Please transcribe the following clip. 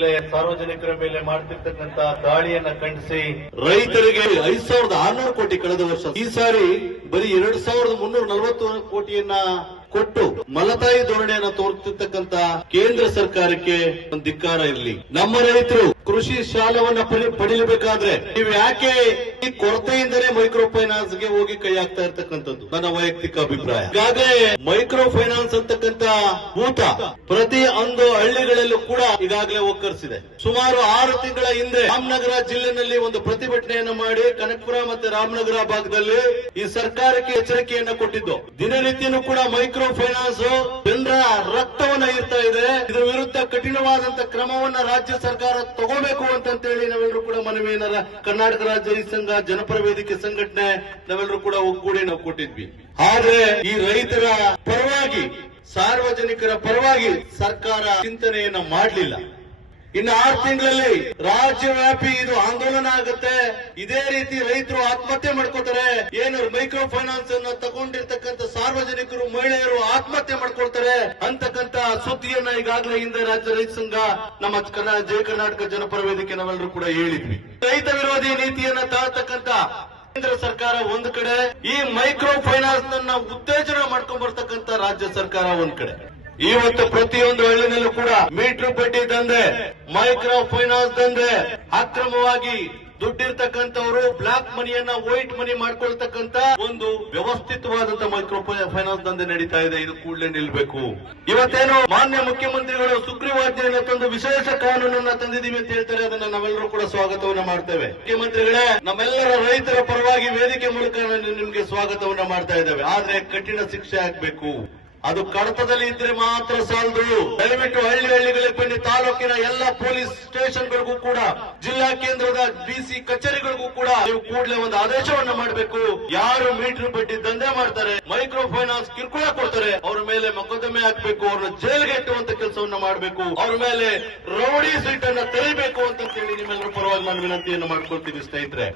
ಮೇಲೆ ಸಾರ್ವಜನಿಕರ ಮೇಲೆ ಮಾಡ್ತಿರ್ತಕ್ಕಂತ ದಾಳಿಯನ್ನ ಖಂಡಿಸಿ ರೈತರಿಗೆ 5,600 ಕೋಟಿ ಕಳೆದ ವರ್ಷ, ಈ ಸಾರಿ ಬರೀ 2,340 ಕೋಟಿಯನ್ನ ಕೊಟ್ಟು ಮಲತಾಯಿ ಧೋರಣೆಯನ್ನು ತೋರ್ತಿರ್ತಕ್ಕಂತ ಕೇಂದ್ರ ಸರ್ಕಾರಕ್ಕೆ ಒಂದು ಧಿಕ್ಕಾರ ಇರಲಿ. ನಮ್ಮ ರೈತರು ಕೃಷಿ ಸಾಲವನ್ನ ಪಡೆಯಬೇಕಾದ್ರೆ ನೀವು ಯಾಕೆ ಈ ಕೊರತೆಯಿಂದಲೇ ಮೈಕ್ರೋ ಫೈನಾನ್ಸ್ ಗೆ ಹೋಗಿ ಕೈ ಹಾಕ್ತಾ ಇರ್ತಕ್ಕಂಥದ್ದು ನನ್ನ ವೈಯಕ್ತಿಕ ಅಭಿಪ್ರಾಯ. ಈಗಾಗಲೇ ಮೈಕ್ರೋ ಫೈನಾನ್ಸ್ ಅಂತಕ್ಕಂತ ಭೂತ ಪ್ರತಿ ಒಂದು ಹಳ್ಳಿಗಳಲ್ಲೂ ಕೂಡ ಈಗಾಗಲೇ ಒಕ್ಕರಿಸಿದೆ. ಸುಮಾರು 6 ತಿಂಗಳ ಹಿಂದೆ ರಾಮನಗರ ಜಿಲ್ಲೆನಲ್ಲಿ ಒಂದು ಪ್ರತಿಭಟನೆಯನ್ನು ಮಾಡಿ ಕನಕಪುರ ಮತ್ತೆ ರಾಮನಗರ ಭಾಗದಲ್ಲಿ ಈ ಸರ್ಕಾರಕ್ಕೆ ಎಚ್ಚರಿಕೆಯನ್ನ ಕೊಟ್ಟಿದ್ದು. ದಿನನಿತ್ಯನೂ ಕೂಡ ಮೈಕ್ರೋ ಫೈನಾನ್ಸ್ ಜನರ ರಕ್ತವನ್ನ ಇರ್ತಾ ಇದೆ. ಇದರ ವಿರುದ್ಧ ಕಠಿಣವಾದಂತಹ ಕ್ರಮವನ್ನ ರಾಜ್ಯ ಸರ್ಕಾರ ತಗೋಬೇಕು ಅಂತೇಳಿ ನಾವೆಲ್ಲರೂ ಕೂಡ ಮನವಿಯನ್ನ ಕರ್ನಾಟಕ ರಾಜ್ಯ ರೈತ ಸಂಘ, ಜನಪರ ವೇದಿಕೆ ಸಂಘಟನೆ ನಾವೆಲ್ಲರೂ ಕೂಡ ಒಗ್ಗೂಡಿ ನಾವು ಕೊಟ್ಟಿದ್ವಿ. ಆದ್ರೆ ಈ ರೈತರ ಪರವಾಗಿ, ಸಾರ್ವಜನಿಕರ ಪರವಾಗಿ ಸರ್ಕಾರ ಚಿಂತನೆಯನ್ನ ಮಾಡಲಿಲ್ಲ. ಇನ್ನು 6 ತಿಂಗಳಲ್ಲಿ ರಾಜ್ಯವ್ಯಾಪಿ ಇದು ಆಂದೋಲನ ಆಗುತ್ತೆ. ಇದೇ ರೀತಿ ರೈತರು ಆತ್ಮಹತ್ಯೆ ಮಾಡ್ಕೋತಾರೆ. ಏನು ಮೈಕ್ರೋ ಫೈನಾನ್ಸ್ ಅನ್ನ ತಗೊಂಡಿರ್ತಕ್ಕಂಥ ಸಾರ್ವಜನಿಕರು, ಮಹಿಳೆಯರು ಆತ್ಮಹತ್ಯೆ ಮಾಡ್ಕೊಳ್ತಾರೆ ಅಂತಕ್ಕಂಥ ಸುದ್ದಿಯನ್ನ ಈಗಾಗಲೇ ಹಿಂದೆ ರಾಜ್ಯ ರೈತ ಸಂಘ, ನಮ್ಮ ಜಯ ಕರ್ನಾಟಕ ಜನಪರ ವೇದಿಕೆ ನಾವೆಲ್ಲರೂ ಕೂಡ ಹೇಳಿದ್ವಿ. ರೈತ ವಿರೋಧಿ ನೀತಿಯನ್ನ ತಾಳ್ತಕ್ಕಂಥ ಕೇಂದ್ರ ಸರ್ಕಾರ ಒಂದ್ ಕಡೆ, ಈ ಮೈಕ್ರೋ ಫೈನಾನ್ಸ್ ನನ್ನ ಉತ್ತೇಜನ ಮಾಡ್ಕೊಂಡ್ ಬರ್ತಕ್ಕಂಥ ರಾಜ್ಯ ಸರ್ಕಾರ ಒಂದ್ ಕಡೆ. ಇವತ್ತು ಪ್ರತಿಯೊಂದು ಹಳ್ಳಿನಲ್ಲೂ ಕೂಡ ಮೀಟರ್ ಬಡ್ಡಿ ದಂಧೆ, ಮೈಕ್ರೋ ಫೈನಾನ್ಸ್ ದಂಧೆ, ಅಕ್ರಮವಾಗಿ ದುಡ್ಡಿರ್ತಕ್ಕಂಥವರು ಬ್ಲಾಕ್ ಮನಿಯನ್ನ ವೈಟ್ ಮನಿ ಮಾಡ್ಕೊಳ್ತಕ್ಕಂತ ಒಂದು ವ್ಯವಸ್ಥಿತವಾದಂತಹ ಮೈಕ್ರೋ ಫೈನಾನ್ಸ್ ದಂಧೆ ನಡೀತಾ ಇದೆ. ಇದು ಕೂಡಲೇ ನಿಲ್ಬೇಕು. ಇವತ್ತೇನು ಮಾನ್ಯ ಮುಖ್ಯಮಂತ್ರಿಗಳು ಸುಗ್ರೀವಾಜ್ಞೆಯನ್ನು ತಂದು ವಿಶೇಷ ಕಾನೂನನ್ನ ತಂದಿದ್ದೀವಿ ಅಂತ ಹೇಳ್ತಾರೆ. ಅದನ್ನ ನಾವೆಲ್ಲರೂ ಕೂಡ ಸ್ವಾಗತವನ್ನ ಮಾಡ್ತೇವೆ. ಮುಖ್ಯಮಂತ್ರಿಗಳೇ, ನಮ್ಮೆಲ್ಲರ ರೈತರ ಪರವಾಗಿ ವೇದಿಕೆ ಮೂಲಕ ನಿಮ್ಗೆ ಸ್ವಾಗತವನ್ನ ಮಾಡ್ತಾ ಇದ್ದೇವೆ. ಆದ್ರೆ ಕಠಿಣ ಶಿಕ್ಷೆ ಆಗ್ಬೇಕು. ಅದು ಕಡತದಲ್ಲಿ ಇದ್ರೆ ಮಾತ್ರ ಸಾಲದು. ದಯವಿಟ್ಟು ಹಳ್ಳಿಗಳಿಗೆ ಬನ್ನಿ. ತಾಲೂಕಿನ ಎಲ್ಲ ಪೊಲೀಸ್ ಸ್ಟೇಷನ್ಗಳಿಗೂ ಕೂಡ, ಜಿಲ್ಲಾ ಕೇಂದ್ರದ ಡಿಸಿ ಕಚೇರಿಗಳಿಗೂ ಕೂಡ ನೀವು ಕೂಡಲೇ ಒಂದು ಆದೇಶವನ್ನ ಮಾಡಬೇಕು. ಯಾರು ಮೀಟರ್ ಬಡ್ಡಿ ದಂಧೆ ಮಾಡ್ತಾರೆ, ಮೈಕ್ರೋ ಫೈನಾನ್ಸ್ ಕಿರುಕುಳ ಕೊಡ್ತಾರೆ, ಅವ್ರ ಮೇಲೆ ಮೊಕದ್ದಮೆ ಹಾಕಬೇಕು, ಅವ್ರನ್ನ ಜೈಲ್ಗೆ ಇಟ್ಟುವಂತ ಕೆಲಸವನ್ನ ಮಾಡಬೇಕು, ಅವ್ರ ಮೇಲೆ ರೌಡಿ ಸೀಟ್ ಅನ್ನ ತೆರಿಬೇಕು ಅಂತ ಹೇಳಿ ನಿಮ್ಮೆಲ್ಲರ ಪರವಾಗಿ ನಾನು ವಿನಂತಿಯನ್ನು ಮಾಡ್ಕೊಳ್ತೀನಿ ಸ್ನೇಹಿತರೆ.